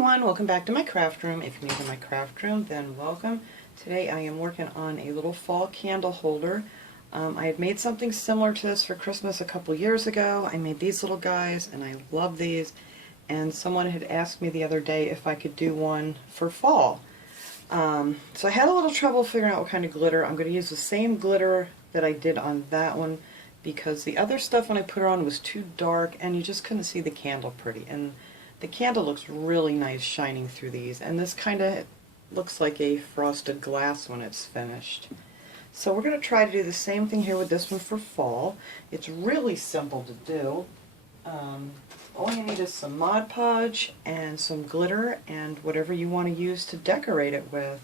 everyone, welcome back to my craft room. If you're new to my craft room, then welcome. Today I am working on a little fall candle holder. I had made something similar to this for Christmas a couple years ago. I made these little guys and I love these, and someone had asked me the other day if I could do one for fall. So I had a little trouble figuring out what kind of glitter. I'm going to use the same glitter that I did on that one because the other stuff when I put it on was too dark and you just couldn't see the candle pretty. And the candle looks really nice shining through these, and this kind of looks like a frosted glass when it's finished. So we're going to try to do the same thing here with this one for fall. It's really simple to do. All you need is some Mod Podge and some glitter and whatever you want to use to decorate it with.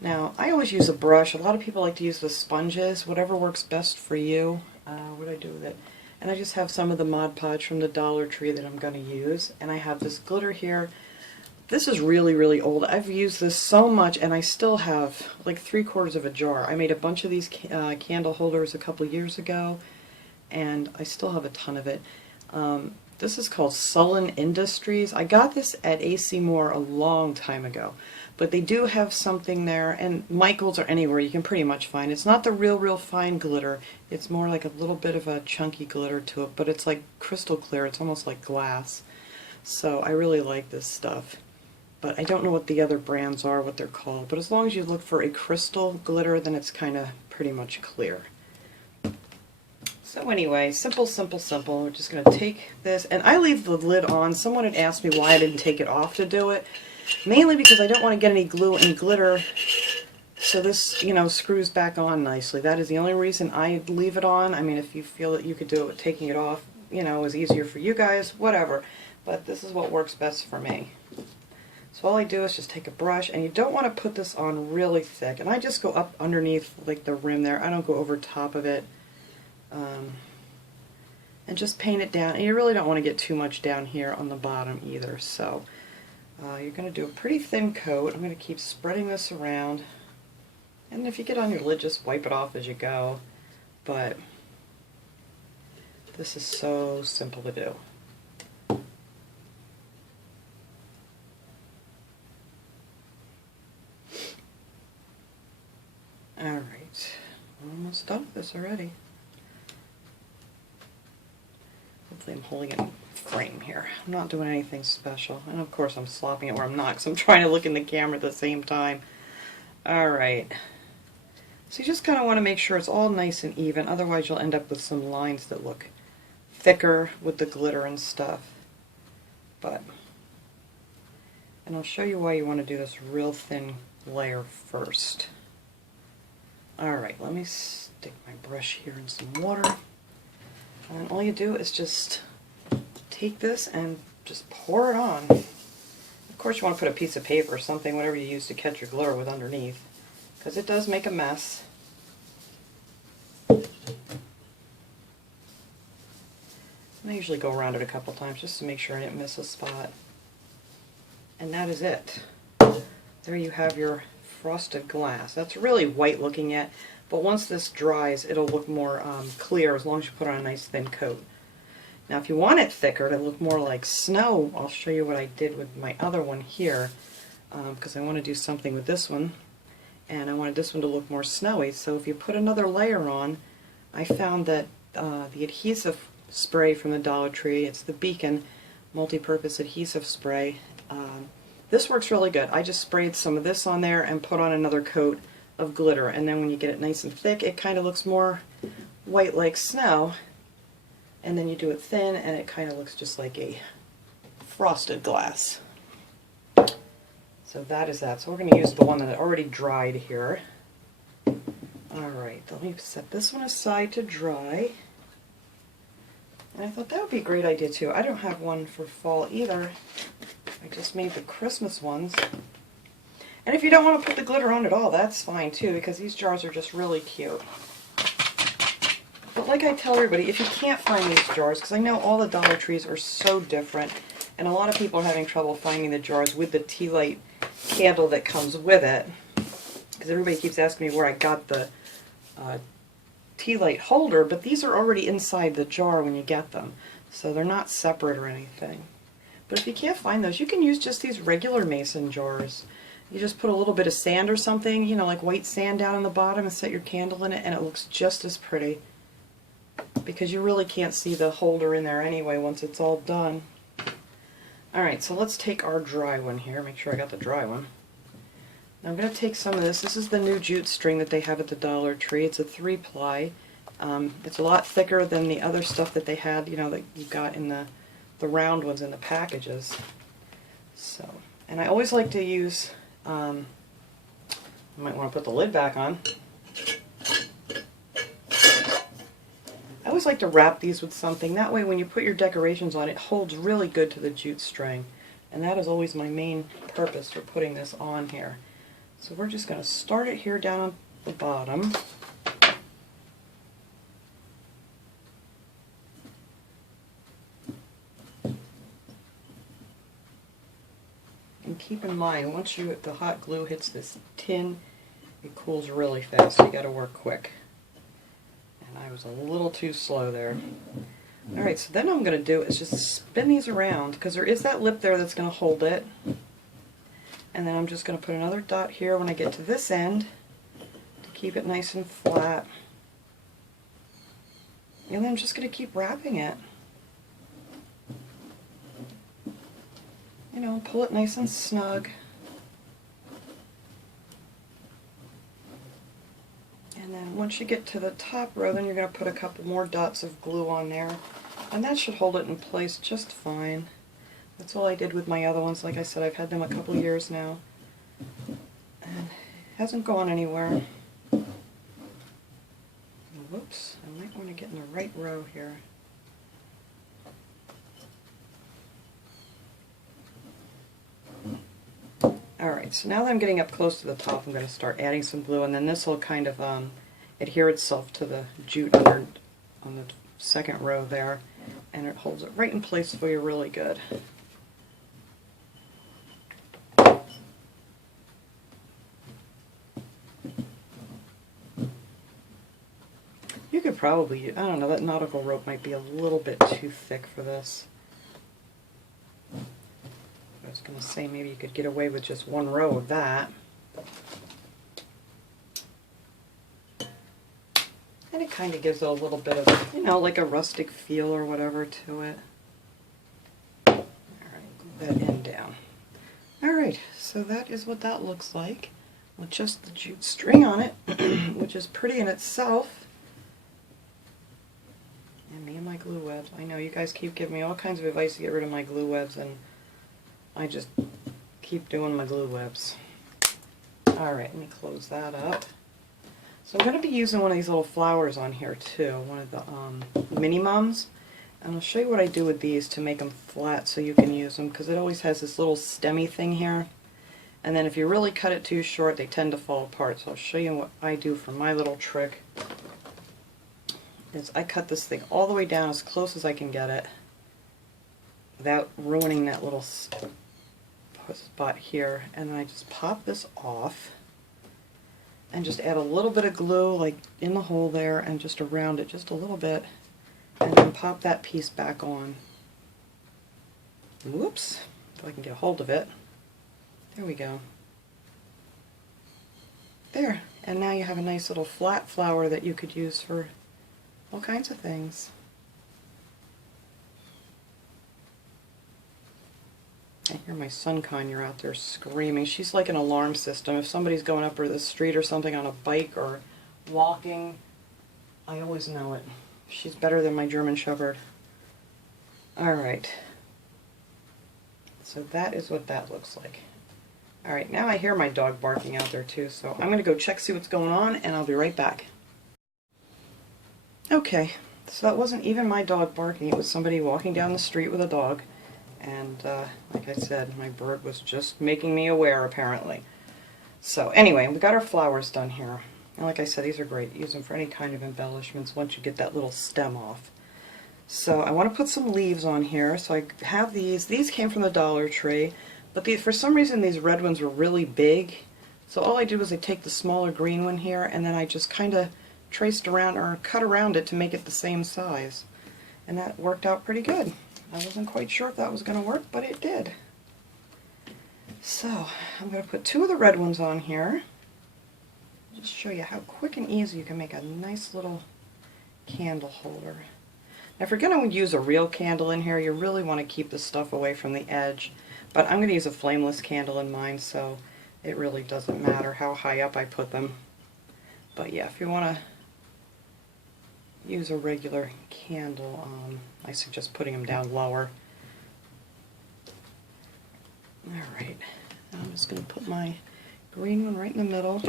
Now, I always use a brush. A lot of people like to use the sponges, whatever works best for you. What do I do with it? And I just have some of the Mod Podge from the Dollar Tree that I'm going to use. And I have this glitter here. This is really, really old. I've used this so much and I still have like 3/4 of a jar. I made a bunch of these candle holders a couple years ago and I still have a ton of it. This is called Sullen Industries. I got this at AC Moore a long time ago. But they do have something there, and Michael's or anywhere you can pretty much find. It's not the real fine glitter. It's more like a little bit of a chunky glitter to it, but it's like crystal clear. It's almost like glass. So I really like this stuff. But I don't know what the other brands are, what they're called. But as long as you look for a crystal glitter, then it's kind of pretty much clear. So anyway, simple. We're just going to take this, and I leave the lid on. Someone had asked me why I didn't take it off to do it. Mainly because I don't want to get any glue and glitter, so this, screws back on nicely. That is the only reason I leave it on. I mean, if you feel that you could do it with taking it off, is easier for you guys, whatever. But this is what works best for me. So all I do is just take a brush, and you don't want to put this on really thick. And I just go up underneath, like the rim there. I don't go over top of it. And just paint it down. And you really don't want to get too much down here on the bottom either. So you're going to do a pretty thin coat. I'm going to keep spreading this around. And if you get on your lid, just wipe it off as you go. But this is so simple to do. Alright, I'm almost done with this already. Hopefully I'm holding it in frame here. I'm not doing anything special. And of course I'm slopping it where I'm not because I'm trying to look in the camera at the same time. Alright. So you just kind of want to make sure it's all nice and even, otherwise you'll end up with some lines that look thicker with the glitter and stuff. And I'll show you why you want to do this real thin layer first. Alright, let me stick my brush here in some water. And all you do is just take this and just pour it on. Of course you want to put a piece of paper or something, whatever you use to catch your glitter with underneath, because it does make a mess. And I usually go around it a couple times just to make sure I didn't miss a spot. And that is it. There you have your frosted glass. That's really white looking at, but once this dries it'll look more clear as long as you put on a nice thin coat. Now if you want it thicker to look more like snow, I'll show you what I did with my other one here, because I want to do something with this one and I wanted this one to look more snowy. So if you put another layer on, I found that the adhesive spray from the Dollar Tree, it's the Beacon multi-purpose adhesive spray, this works really good. I just sprayed some of this on there and put on another coat of glitter, and then when you get it nice and thick it kind of looks more white like snow, and then you do it thin and it kind of looks just like a frosted glass. So that is that. So we're going to use the one that already dried here. Alright, let me set this one aside to dry. And I thought that would be a great idea too. I don't have one for fall either. I just made the Christmas ones. And if you don't want to put the glitter on at all, that's fine too, because these jars are just really cute. But like I tell everybody, if you can't find these jars, because I know all the Dollar Trees are so different, and a lot of people are having trouble finding the jars with the tea light candle that comes with it, because everybody keeps asking me where I got the tea light holder, but these are already inside the jar when you get them, so they're not separate or anything. But if you can't find those, you can use just these regular mason jars. You just put a little bit of sand or something, you know, like white sand down on the bottom and set your candle in it, and it looks just as pretty. Because you really can't see the holder in there anyway once it's all done. Alright, so let's take our dry one here. Make sure I got the dry one. Now I'm going to take some of this. This is the new jute string that they have at the Dollar Tree. It's a 3-ply. It's a lot thicker than the other stuff that they had, you know, that you got in the round ones in the packages. So, and I always like to use, I might want to put the lid back on. I always like to wrap these with something. That way when you put your decorations on, it holds really good to the jute string. And that is always my main purpose for putting this on here. So we're just going to start it here down on the bottom. And keep in mind, once the hot glue hits this tin, it cools really fast. So you got to work quick. And I was a little too slow there. Alright, so then what I'm going to do is just spin these around, because there is that lip there that's going to hold it. And then I'm just going to put another dot here when I get to this end to keep it nice and flat. And then I'm just going to keep wrapping it. You know, pull it nice and snug. And then once you get to the top row, then you're going to put a couple more dots of glue on there. And that should hold it in place just fine. That's all I did with my other ones. Like I said, I've had them a couple years now. And it hasn't gone anywhere. Whoops, I might want to get in the right row here. Alright, so now that I'm getting up close to the top, I'm going to start adding some glue, and then this will kind of adhere itself to the jute on the second row there, and it holds it right in place for you really good. You could probably, I don't know, that nautical rope might be a little bit too thick for this. I was going to say maybe you could get away with just one row of that. And it kind of gives a little bit of, you know, like a rustic feel or whatever to it. Alright, glue that end down. Alright, so that is what that looks like with just the jute string on it, which is pretty in itself. And me and my glue webs. I know you guys keep giving me all kinds of advice to get rid of my glue webs, and I just keep doing my glue webs. Alright, let me close that up. So I'm going to be using one of these little flowers on here too, one of the mini mums. And I'll show you what I do with these to make them flat so you can use them, because it always has this little stemmy thing here. And then if you really cut it too short, they tend to fall apart. So I'll show you what I do for my little trick. Is I cut this thing all the way down as close as I can get it without ruining that little spot here, and then I just pop this off and just add a little bit of glue like in the hole there and just around it just a little bit, and then pop that piece back on. Whoops, if I can get a hold of it. There we go. There, and now you have a nice little flat flower that you could use for all kinds of things. I hear my sun conure out there screaming. She's like an alarm system. If somebody's going up the street or something on a bike or walking, I always know it. She's better than my German Shepherd. Alright. So that is what that looks like. Alright, now I hear my dog barking out there too, so I'm going to go check, see what's going on, and I'll be right back. Okay, so that wasn't even my dog barking, it was somebody walking down the street with a dog, and like I said, my bird was just making me aware apparently. So anyway, we got our flowers done here, and like I said, these are great, use them for any kind of embellishments once you get that little stem off. So I want to put some leaves on here, so I have these came from the Dollar Tree, but for some reason these red ones were really big, so all I did was I take the smaller green one here, and then I just kind of traced around or cut around it to make it the same size, and that worked out pretty good. I wasn't quite sure if that was going to work, but it did. So I'm going to put 2 of the red ones on here. Just show you how quick and easy you can make a nice little candle holder. Now if you're going to use a real candle in here, you really want to keep the stuff away from the edge. But I'm going to use a flameless candle in mine, so it really doesn't matter how high up I put them. But yeah, if you want to use a regular candle, I suggest putting them down lower. Alright, I'm just going to put my green one right in the middle.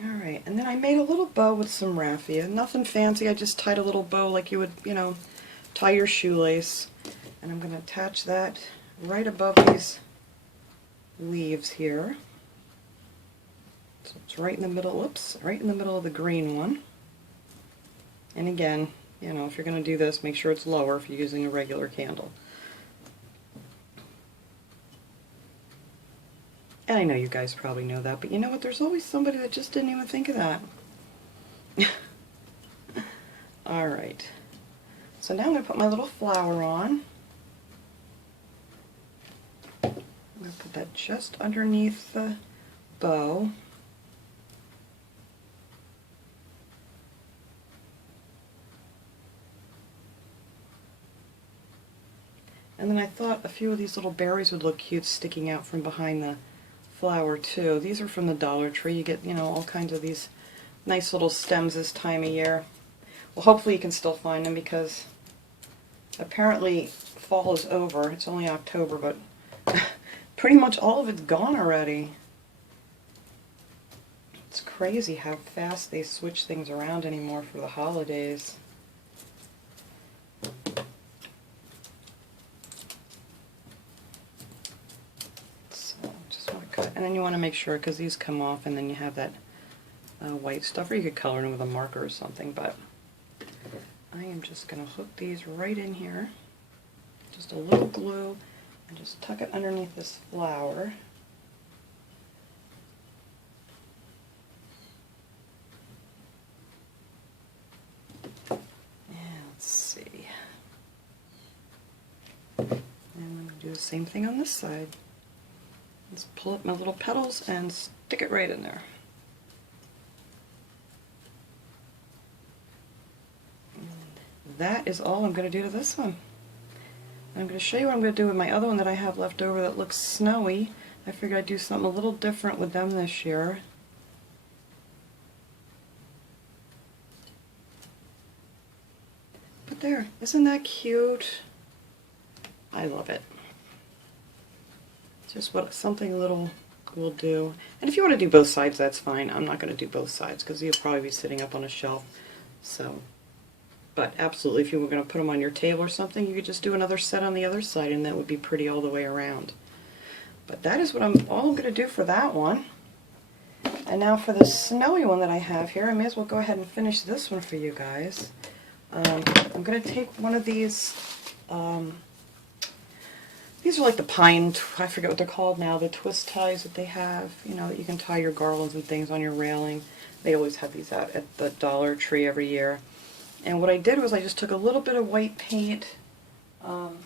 Alright, and then I made a little bow with some raffia. Nothing fancy, I just tied a little bow like you would, you know, tie your shoelace. And I'm going to attach that right above these leaves here. So it's right in the middle, oops, right in the middle of the green one. And again, you know, if you're going to do this, make sure it's lower if you're using a regular candle. And I know you guys probably know that, but you know what? There's always somebody that just didn't even think of that. Alright. So now I'm going to put my little flower on. I'm going to put that just underneath the bow. And then I thought a few of these little berries would look cute sticking out from behind the flower too. These are from the Dollar Tree. You get, you know, all kinds of these nice little stems this time of year. Well, hopefully you can still find them because apparently fall is over. It's only October, but pretty much all of it's gone already. It's crazy how fast they switch things around anymore for the holidays. And then you want to make sure, because these come off and then you have that white stuff, or you could color them with a marker or something, but I am just going to hook these right in here. Just a little glue, and just tuck it underneath this flower. And let's see. And I'm going to do the same thing on this side. Let's pull up my little petals and stick it right in there. And that is all I'm going to do to this one. I'm going to show you what I'm going to do with my other one that I have left over that looks snowy. I figured I'd do something a little different with them this year. But there, isn't that cute? I love it. Just what something little will do. And if you want to do both sides, that's fine. I'm not going to do both sides because you'll probably be sitting up on a shelf. So, but absolutely, if you were going to put them on your table or something, you could just do another set on the other side, and that would be pretty all the way around. But that is what all I'm going to do for that one. And now for the snowy one that I have here, I may as well go ahead and finish this one for you guys. I'm going to take one of these. These are like the pine, I forget what they're called now, the twist ties that they have, you know, that you can tie your garlands and things on your railing. They always have these out at the Dollar Tree every year. And what I did was I just took a little bit of white paint on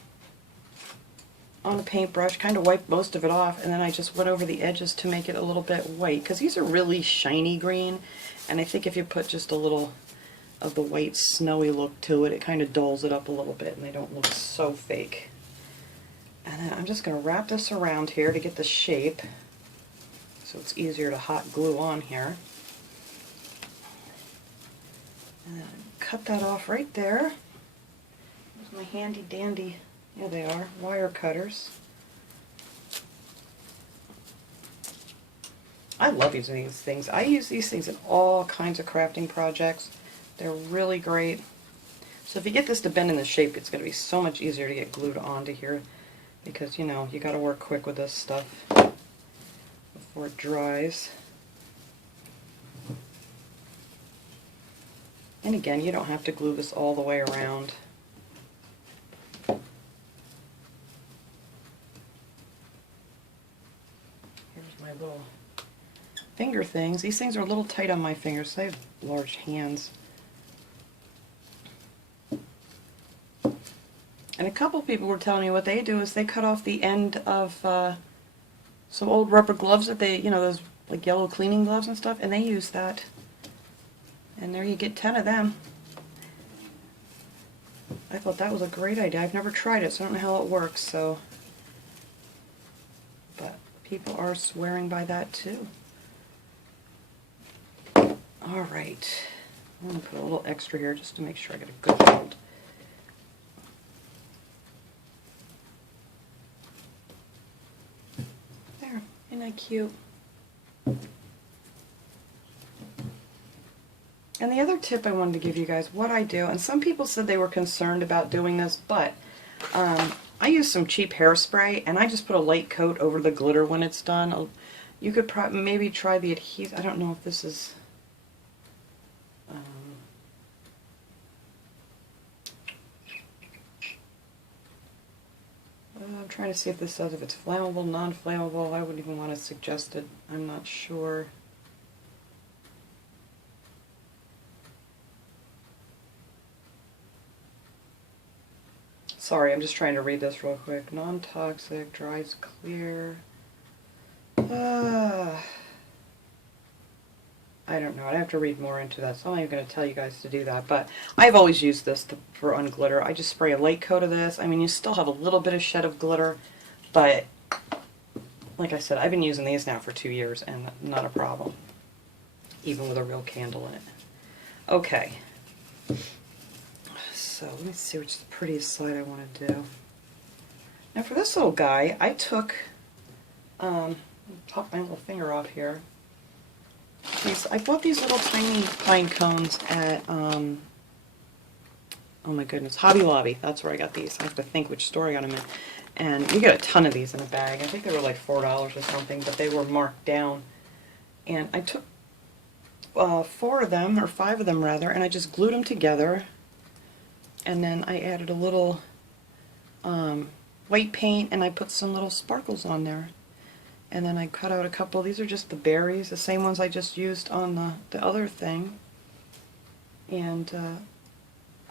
the paintbrush, kind of wiped most of it off, and then I just went over the edges to make it a little bit white, because these are really shiny green, and I think if you put just a little of the white snowy look to it, it kind of dulls it up a little bit and they don't look so fake. And then I'm just going to wrap this around here to get the shape so it's easier to hot glue on here. And then cut that off right there. There's my handy dandy, here they are, wire cutters. I love using these things. I use these things in all kinds of crafting projects. They're really great. So if you get this to bend in the shape, it's going to be so much easier to get glued onto here. Because, you know, you got to work quick with this stuff before it dries. And again, you don't have to glue this all the way around. Here's my little finger things. These things are a little tight on my fingers, so I have large hands. And a couple people were telling me what they do is they cut off the end of some old rubber gloves that they, you know, those like yellow cleaning gloves and stuff, and they use that. And there you get 10 of them. I thought that was a great idea. I've never tried it, so I don't know how it works, so. But people are swearing by that too. Alright. I'm going to put a little extra here just to make sure I get a good hold. There. Isn't that cute? And the other tip I wanted to give you guys, what I do, and some people said they were concerned about doing this, but I use some cheap hairspray, and I just put a light coat over the glitter when it's done. You could maybe try the adhesive. I don't know if this is... I'm trying to see if this says if it's flammable, non-flammable. I wouldn't even want to suggest it. I'm not sure. Sorry, I'm just trying to read this real quick. Non-toxic, dries clear. I don't know. I'd have to read more into that, so I'm not even going to tell you guys to do that. But I've always used this for unglitter. I just spray a light coat of this. I mean, you still have a little bit of shed of glitter, but like I said, I've been using these now for 2 years, and not a problem, even with a real candle in it. Okay. So let me see which is the prettiest side I want to do. Now for this little guy, I took, pop my little finger off here. I bought these little tiny pine cones at, oh my goodness, Hobby Lobby. That's where I got these. I have to think which store I got them in. And you get a ton of these in a bag. I think they were like $4 or something, but they were marked down. And I took 4 of them, or 5 of them rather, and I just glued them together. And then I added a little white paint, and I put some little sparkles on there. And then I cut out a couple. These are just the berries, the same ones I just used on the other thing. And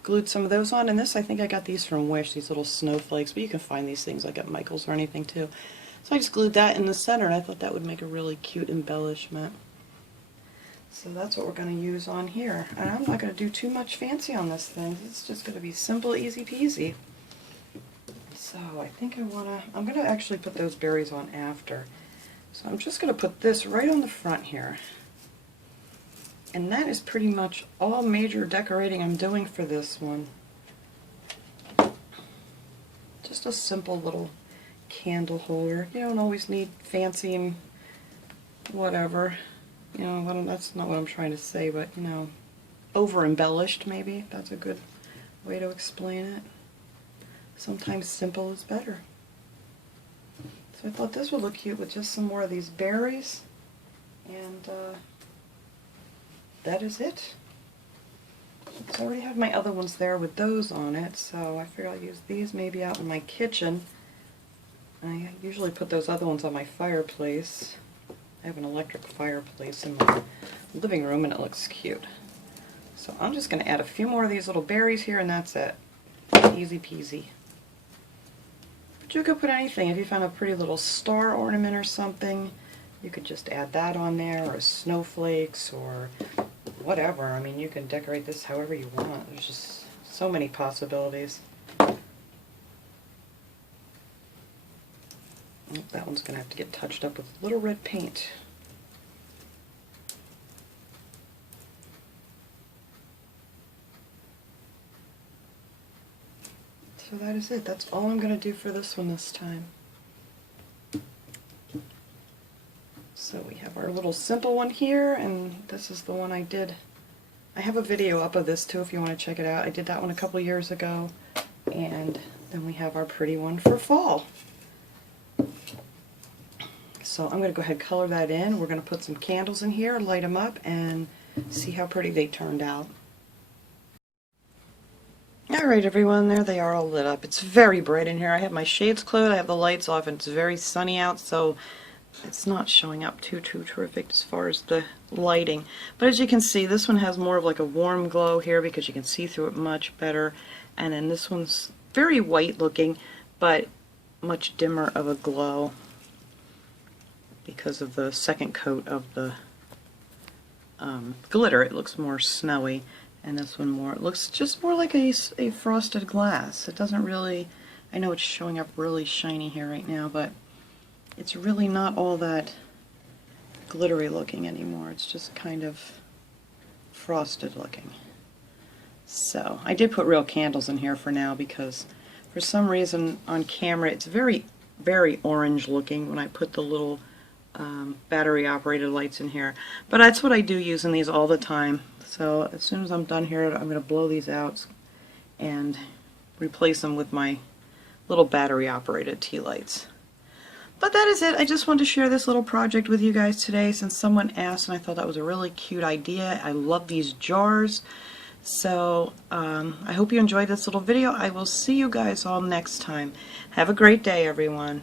glued some of those on. And this, I think I got these from Wish, these little snowflakes. But you can find these things like at Michael's or anything too. So I just glued that in the center, and I thought that would make a really cute embellishment. So that's what we're going to use on here. And I'm not going to do too much fancy on this thing. It's just going to be simple, easy peasy. So I think I'm going to actually put those berries on after. So I'm just going to put this right on the front here. And that is pretty much all major decorating I'm doing for this one. Just a simple little candle holder. You don't always need fancy and whatever. You know, that's not what I'm trying to say, but, you know, over-embellished maybe. That's a good way to explain it. Sometimes simple is better. So I thought this would look cute with just some more of these berries. And that is it. So I already have my other ones there with those on it, so I figure I'll use these maybe out in my kitchen. I usually put those other ones on my fireplace. I have an electric fireplace in my living room, and it looks cute. So I'm just going to add a few more of these little berries here, and that's it. Easy peasy. But you could put anything. If you found a pretty little star ornament or something, you could just add that on there, or snowflakes, or whatever. I mean, you can decorate this however you want. There's just so many possibilities. That one's going to have to get touched up with little red paint. So that is it. That's all I'm going to do for this one this time. So we have our little simple one here, and this is the one I did. I have a video up of this too if you want to check it out. I did that one a couple years ago. And then we have our pretty one for fall. So I'm going to go ahead and color that in. We're going to put some candles in here, light them up, and see how pretty they turned out. Alright everyone, there they are all lit up. It's very bright in here. I have my shades closed, I have the lights off, and it's very sunny out, so it's not showing up too terrific as far as the lighting. But as you can see, this one has more of like a warm glow here because you can see through it much better. And then this one's very white looking, but much dimmer of a glow because of the second coat of the glitter. It looks more snowy. And this one more, it looks just more like a frosted glass. It doesn't really, I know it's showing up really shiny here right now, but it's really not all that glittery looking anymore. It's just kind of frosted looking. So I did put real candles in here for now because for some reason on camera it's very orange looking when I put the little battery operated lights in here. But that's what I do using these all the time. So as soon as I'm done here, I'm going to blow these out and replace them with my little battery operated tea lights. But that is it. I just wanted to share this little project with you guys today since someone asked, and I thought that was a really cute idea. I love these jars. So I hope you enjoyed this little video. I will see you guys all next time. Have a great day, everyone.